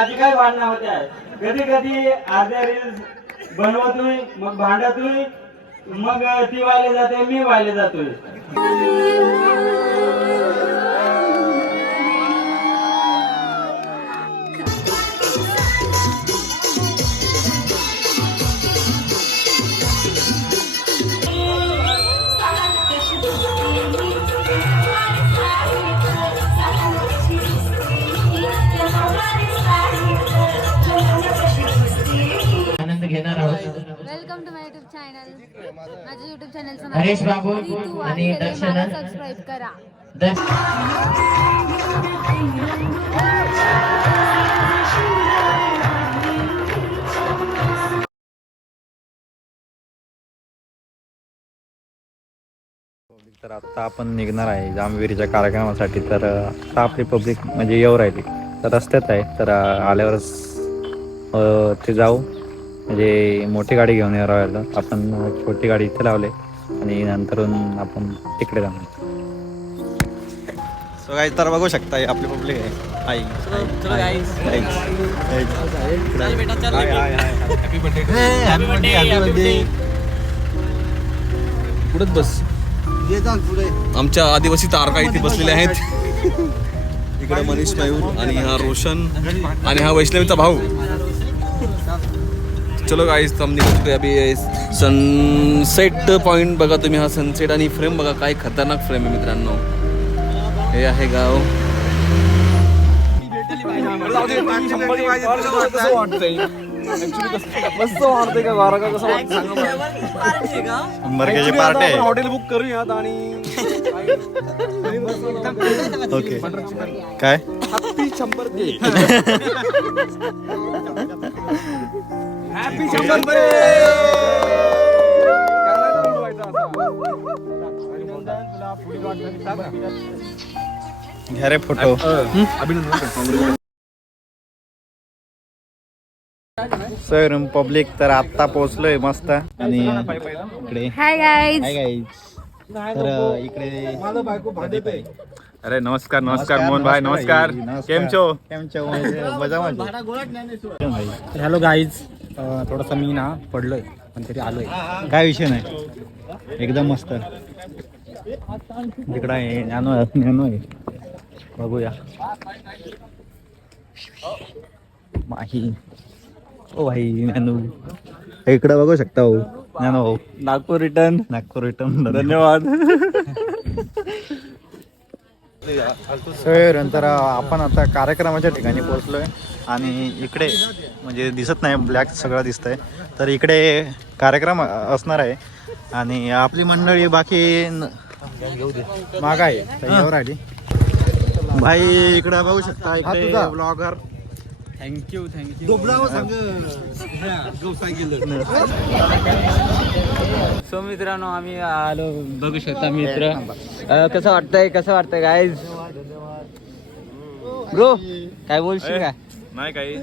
आधी काय भांडणं होत्या कधी कधी अर्ध्या रील्स बनवतोय मग भांडतोय मग ती वाहिले जाते मी वाहिले जातोय. घेणार आहोत. Welcome to my YouTube channel. माझ्या युट्यूब चॅनलचं नाव हरेश बाबू रितू आणि आहे. दर्शना मला सबस्क्राईब करा. तर आता आपण निघणार आहे जांभविरीच्या कार्यक्रमासाठी. तर आता आपली पब्लिक म्हणजे येऊ राहिली तर रस्त्यात आहे. तर आल्यावरच ते जाऊ म्हणजे मोठी गाडी घेऊन येऊ राहिलो आपण. छोटी गाडी इथे लावले आणि नंतरून आपण तिकडे जाणार. सो गाईज तर बघू शकता आपली पब्लिक आहे. पुढेच बस. आमच्या आदिवासी तारका इथे बसलेले आहेत. इकडे मनीष मयूर आणि हा रोशन आणि हा वैष्णवीचा भाऊ. चलो गाईस हम निकल चुके अभी सनसेट पॉइंट. बघा तुम्ही हा सनसेट आणि फ्रेम बघा काय खतरनाक फ्रेम आहे मित्रांनो. हे आहे गाव. मर्ग्याची पार्टी आहे. हॉटेल बुक करूयात आणि ओके काय हॅपी 100 डे. Happy 100 day. घ्या रे फोटो. अभिनंदन. सर पब्लिक तर आत्ता पोहोचलोय मस्त. आणि इकडे हाय गाईज. Hi guys. तर इकडे अरे नमस्कार नमस्कार मोहन भाई नमस्कार. केम छो मजा माझी. Hello guys. थोडासा मी ना पडलोय पण तरी आलोय. काय विषय नाही एकदम मस्त. तिकडं आहे ज्ञानो आहे बघूया. माही ओ भाई ज्ञानू इकडं बघू शकता हो ज्ञानो भाऊ. नागपूर रिटर्न. धन्यवाद. सर नंतर आपण आता कार्यक्रमाच्या ठिकाणी पोहोचलोय आणि इकडे म्हणजे दिसत नाही ब्लॅक सगळं दिसतंय. तर इकडे कार्यक्रम असणार आहे आणि आपली मंडळी बाकी माग आहे यावर आली. भाई इकडे बघू शकता इकडे ब्लॉगर. थँक्यू. सो मित्रांनो आम्ही आलो बघू शकता मित्र. कसं वाटतंय गाईज. ब्रो काय बोलशील काय. नाही काही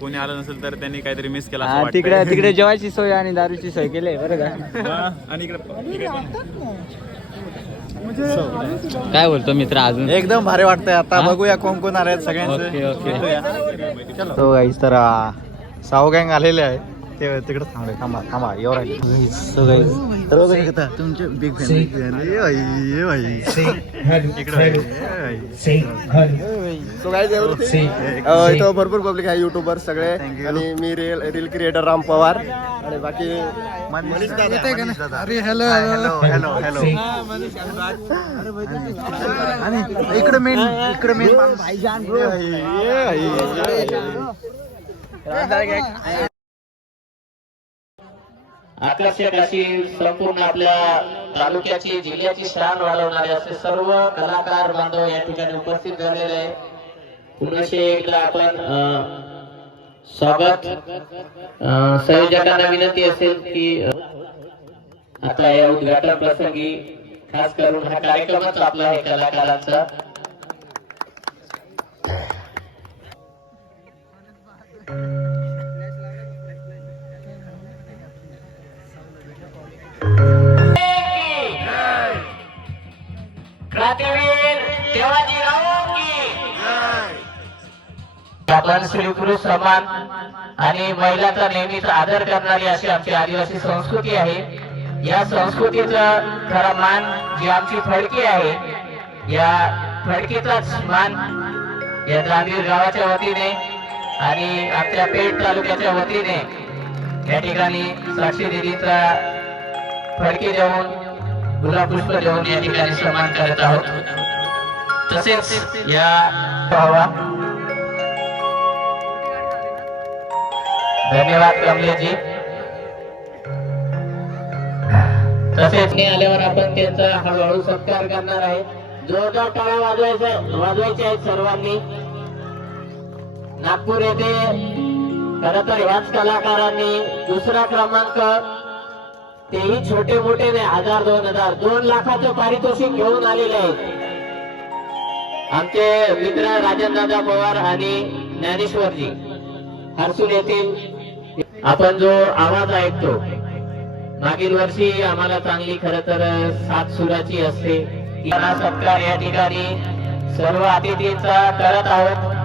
कोणी आलं नसेल तर त्यांनी काहीतरी मिस केला. तिकडे जेवायची सोय आणि दारूची सोय केली बरं का. आणि इकडे काय बोलतो मित्र अजून. एकदम भारी वाटतंय. आता बघूया कोण कोण आले सगळ्यांचे. ओके. तो गाईज तर साऊ गँग आलेले आहे ते तिकडे थांबा येऊ राहिले. सो गाईज तर बघू शकता तुमचे बिग फॅन इथं भरपूर पब्लिक आहे युट्यूबर सगळे. आणि मी रील क्रिएटर राम पवार आणि बाकी अरे हॅलो हॅलो हॅलो. आणि इकडे मेन भाईजान ब्रो. आकर्षक अशी संपूर्ण आपल्या तालुक्याची जिल्ह्याची शान वाढवणारे असे सर्व कलाकार बांधव या ठिकाणी उपस्थित झालेले आहे. पुन्हा एकदा आपण स्वागत. संयोजकांना विनंती असेल की आता या उद्घाटन प्रसंगी खास करून हा कार्यक्रमच आपला आहे कलाकारांचा. क्रांतीवीर देवाजी राव की आपण स्त्री पुरुष समान आणि महिलांचा नेहमीच आदर करणारी अशी आमची आदिवासी संस्कृती आहे. या संस्कृतीचा खरा मान जी आमची फडकी आहे, या फडकीचाच मान या जांभीर गावाच्या वतीने आणि आमच्या पेठ तालुक्याच्या वतीने या ठिकाणी साक्षी दिदीचा फडकी देऊन गुलाब पुष्प देऊन या ठिकाणी सन्मान करत आहोत. तसेच या व्हावा. धन्यवाद कमलेशजी. तसेच आल्यावर आपण त्यांचा हळूहळू सत्कार करणार आहे. जोरदार टाळ्या वाजवायच्या आहेत सर्वांनी. नागपूर येथे खर तर ह्याच कलाकारांनी दुसरा क्रमांक, तेही छोटे मोठे नाही, 1000-2000 2 लाखाचं पारितोषिक घेऊन आलेले आहेत आमचे मित्र राजनदादा पवार आणि ज्ञानेश्वरजी हरसूल येथील. आपण जो आवाज ऐकतो, मागील वर्षी आम्हाला चांगली खर तर 7 सुराची असते. या सत्कार या ठिकाणी सर्व अतिथींचा करत आहोत.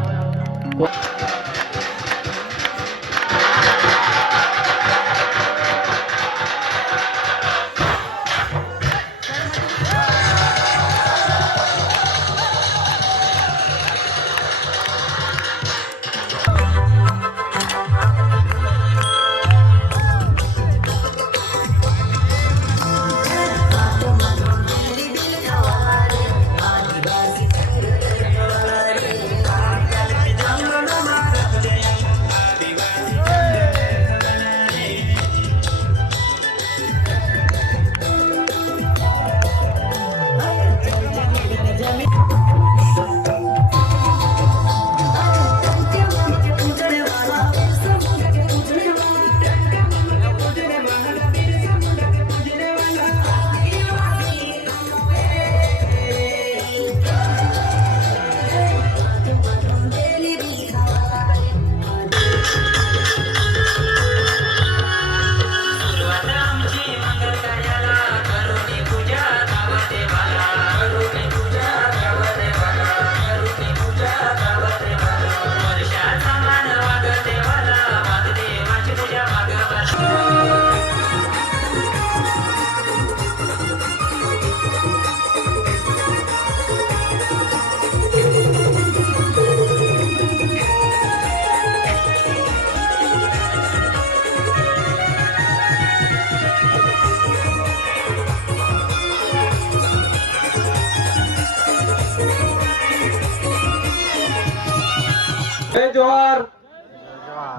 जय जोहार,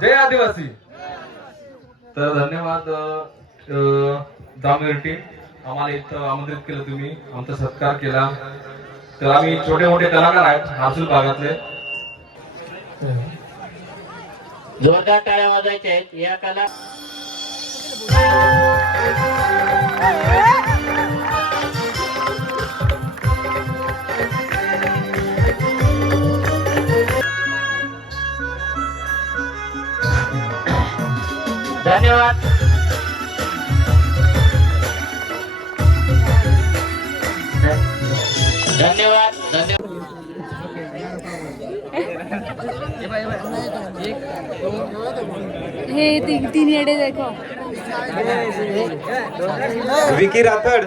जय आदिवासी. तर धन्यवाद जांभीर टीम, आम्हाला इथं आमंत्रित केलं, तुम्ही आमचा सत्कार केला. तर आम्ही छोटे मोठे कलाकार आहेत हरसूल भागातले. जोरदार टाळ्या वाजवायच्या आहेत. या कला धन्यवाद. धन्यवाद. हे 3 येडे देखो. विकी राठोड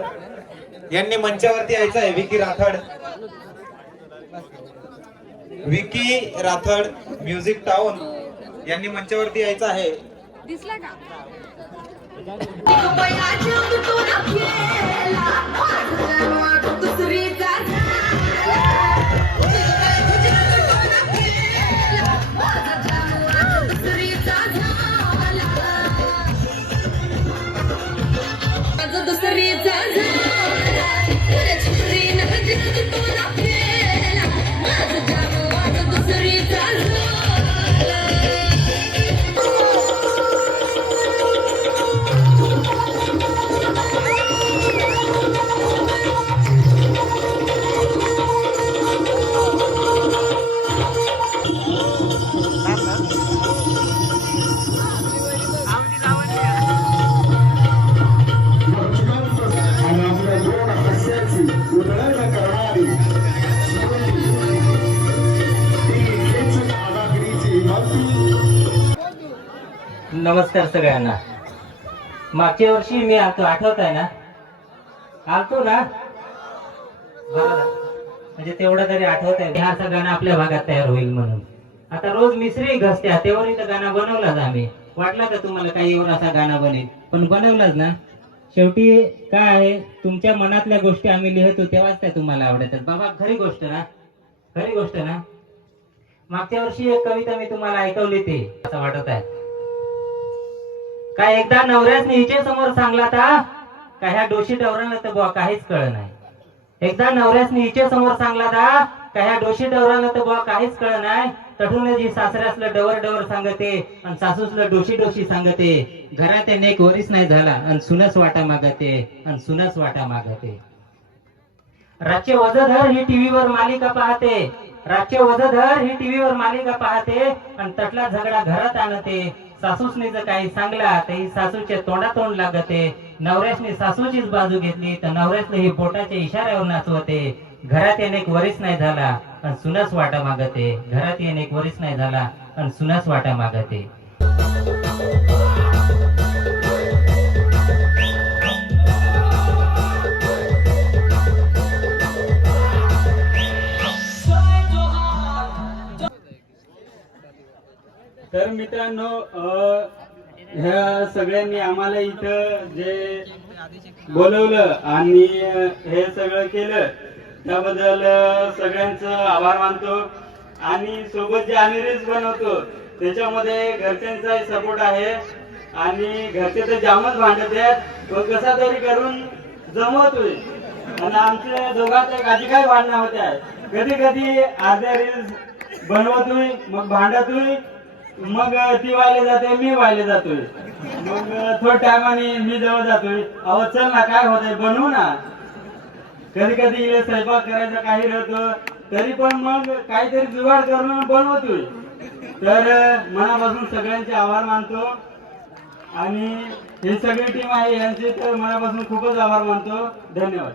यांनी मंचावरती यायचं आहे. विकी राठोड म्युझिक टाउन यांनी मंचावरती यायचं आहे. दिसला का? नमस्कार सगळ्यांना. मागच्या वर्षी मी आलतो, आठवत आहे ना? आलतो ना बरं. म्हणजे तेवढं तरी आठवत आहे. हा असं गाणं आपल्या भागात तयार होईल म्हणून. आता रोज मिसरी घसत्या तेव्हा तर गाणं बनवलाच आम्ही. वाटला का तुम्हाला काही एवढा असा गाणं बनेल, पण बनवलाच ना. शेवटी काय आहे, तुमच्या मनातल्या गोष्टी आम्ही लिहितो तेव्हाच त्या तुम्हाला आवडतात. बाबा खरी गोष्ट ना, खरी गोष्ट ना. मागच्या वर्षी एक कविता मी तुम्हाला ऐकवली ती असं वाटत आहे. काय एकदा नवऱ्याने हिचे समोर सांगला था का ह्या डोशी डवरानं तर बुवा काहीच कळ नाही. एकदा नवऱ्याने हिचे समोर सांगला था का ह्या डोशी डवरानं तर बुवा काहीच कळ नाही. तठून जी सासऱ्यासलं डवर डवर सांगते आणि सासूसलं डोशी डोशी सांगते. घरात एक वरीच नाही झाला आणि सुनस वाटा मागते आणि सुनस वाटा मागते. रातचे वजधर ही टीव्हीवर मालिका पाहते. रातचे वजधर ही टीव्हीवर मालिका पाहते आणि तटला झगडा घरात आणते. सासूसने जर काही सांगला तर ही सासूच्या तोंडातोंड लागते. नवऱ्यासने सासूचीच बाजू घेतली तर नवऱ्यासने ही पोटाच्या इशाऱ्यावर नाचवते. घरात एक वरीच नाही झाला आणि सुनस वाटा मागते. घरात एक वरीच नाही झाला आणि सुनस वाटा मागते. तर मित्रांनो, ह्या सगळ्यांनी आम्हाला इथं जे बोलवलं आणि हे सगळं केलं त्याबद्दल सगळ्यांचं आभार मानतो. आणि सोबत जे आम्ही रील्स बनवतो त्याच्यामध्ये घरच्यांचाही सपोर्ट आहे. आणि घरचे तर जामच भांडत आहेत, पण कसा तरी करून जमवतोय. आणि आमच्या दोघांच्या काही काय भांडणं होत्या. कधी कधी अर्ध्या रील्स बनवतोय, मग भांडतोय, मग ती वाहिले जाते, मी वाहिले जातोय. मग थोड्या टायमाने मी जवळ जातोय, अहो चल ना काय होतंय बनवू ना. कधी कधी इले स्वयंपाक करायचा काही राहतो तरी पण मग काहीतरी जुगाड करून बनवतोय. तर मनापासून सगळ्यांचे आभार मानतो. आणि ही सगळी टीम आहे यांचे तर मनापासून खूपच आभार मानतो. धन्यवाद.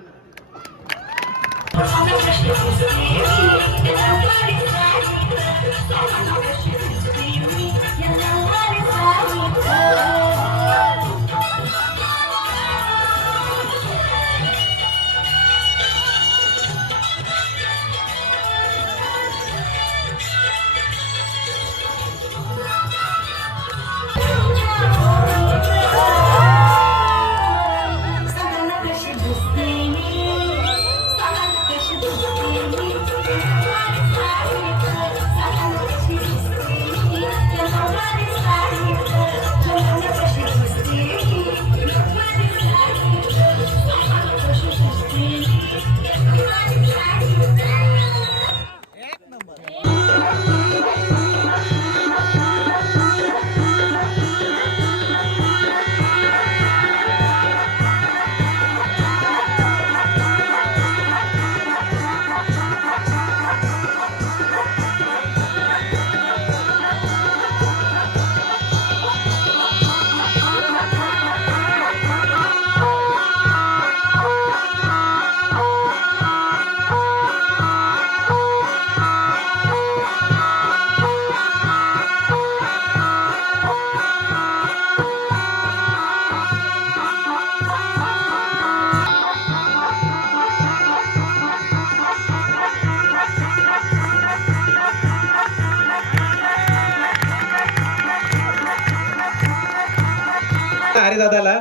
हरिदादाला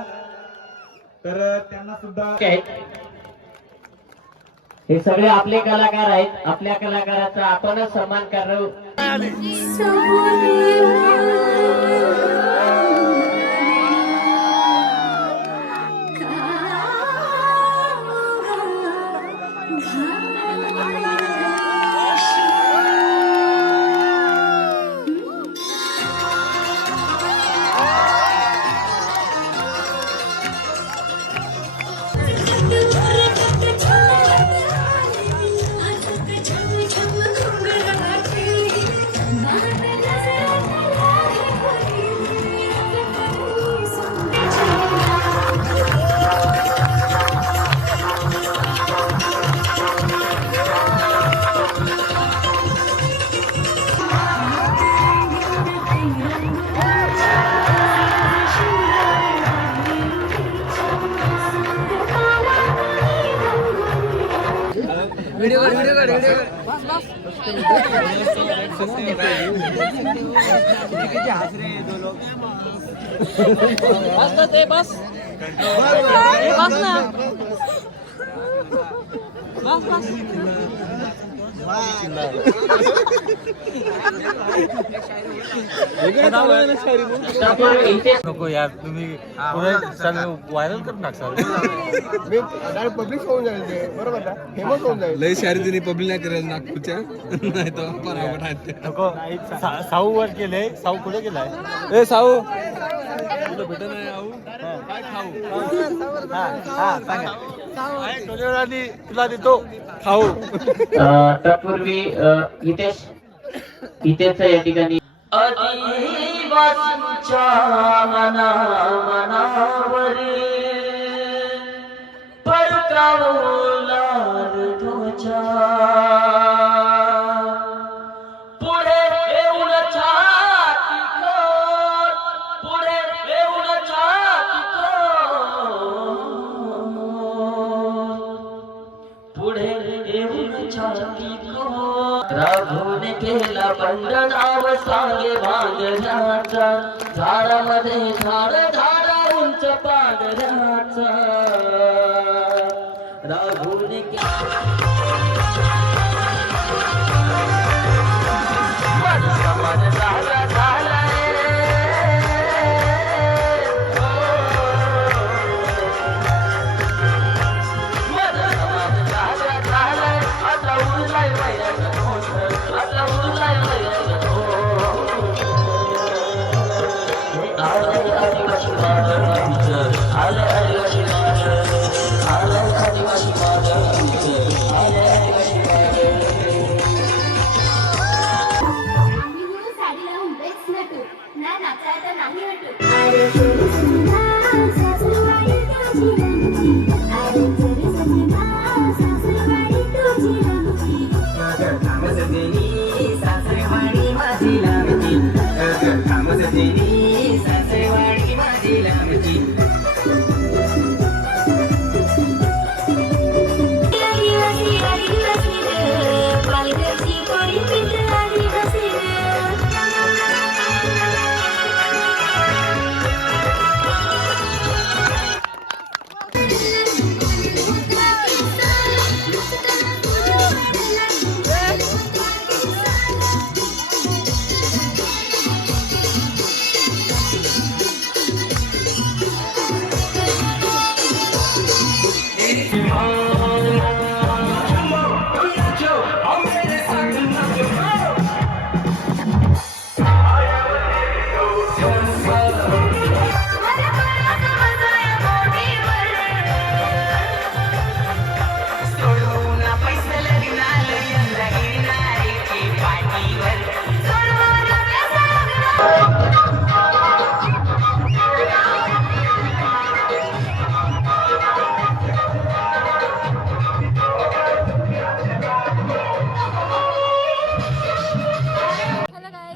तर त्यांना सुद्धा हे सगळे आपले कलाकार आहेत. आपल्या कलाकाराचा आपणच सन्मान करू. नको यार तुम्ही व्हायरल कर टाकसाल पब्लिक होऊन जाईल ते बरोबर ना फेमस होऊन जाईल लय शायरी तिने पब्लिक नाही करेल नागपूरच्या नाही तर आपण आवड आहेत नको साऊ वर केले साऊ कुठे गेलाय ए साऊ तुला भेट नाही आऊ काय खाऊ तुला देतो खाऊ तत्पूर्वी इथेच या ठिकाणी आदिवासींच्या मनावरी फडकावला ध्वजा पुढे येऊन छाती कर पुढे येऊन छाती कर पुढे येऊन छाती राघूने केला बंधनाव सांगे भांगऱ्याचा झाडामध्ये झाडा उंच पांढऱ्याचा राघूने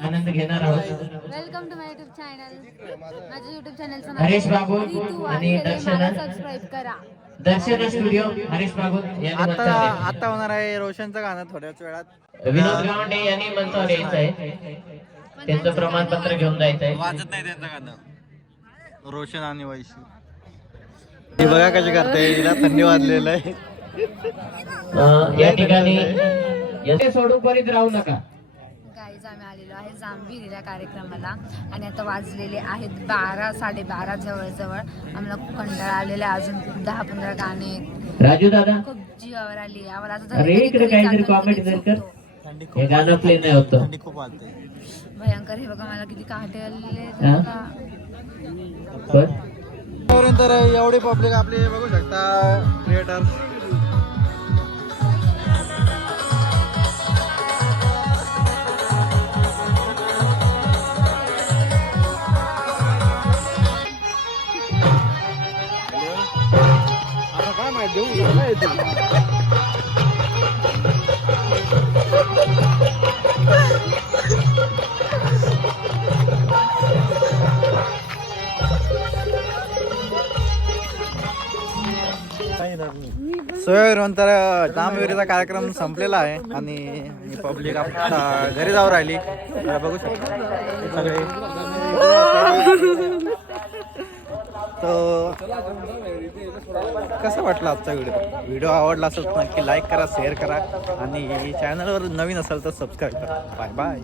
आनंद घेणार आहोत. Welcome to my YouTube channel. माझ्या युट्यूब चॅनलचं हरेश बाबू रितू आणि आहे. दर्शना सबस्क्राईब करा. दर्शना स्टुडिओ हरेश बाबू यांनी मंचावर आता होणार आहे रोशनचं गाणं थोड्याच वेळात. विनोद गावंडे यांनी मंचावर यायचं आहे. त्यांचं प्रमाणपत्र घेऊन जायचं आहे. वाजत नाही त्यांचं गाणं. रोशन आणि वैशी हे बघा कशी करते. हिला थंडी वाजलेलं आहे. या ठिकाणी याचे सोडून परित राहू नका. गाईज आम्ही आलेलो आहे जांभीर कार्यक्रमाला आणि आता वाजलेले आहेत 12-12:30 जवळजवळ. आम्हाला खूप कंटाळा आलेला आहे. अजून 10-15 गाणे राजू दादा खूप जीवावर आली. आम्हाला आता अरे इकडे काहीतरी कॉमेडी जर कर. हे गाणं प्ले नाही होतं. थंडी खूप वाजते. भयंकर. हे बघा मला किती काटे आलेले आहेत. हा? बघा. तर एवढी पब्लिक आपली बघू शकता क्रिएटर. आता काय माहिती देऊ नाही येते. एव्हरीवन, तर तामविरीचा कार्यक्रम संपलेला आहे आणि पब्लिक आता घरी जाऊ राहिली. बघू शकता सगळे. तर कसं वाटलं आजचा व्हिडिओ आवडला असेल तर नक्की लाईक करा, शेअर करा आणि चॅनलवर नवीन असेल तर सबस्क्राईब करा. Bye bye.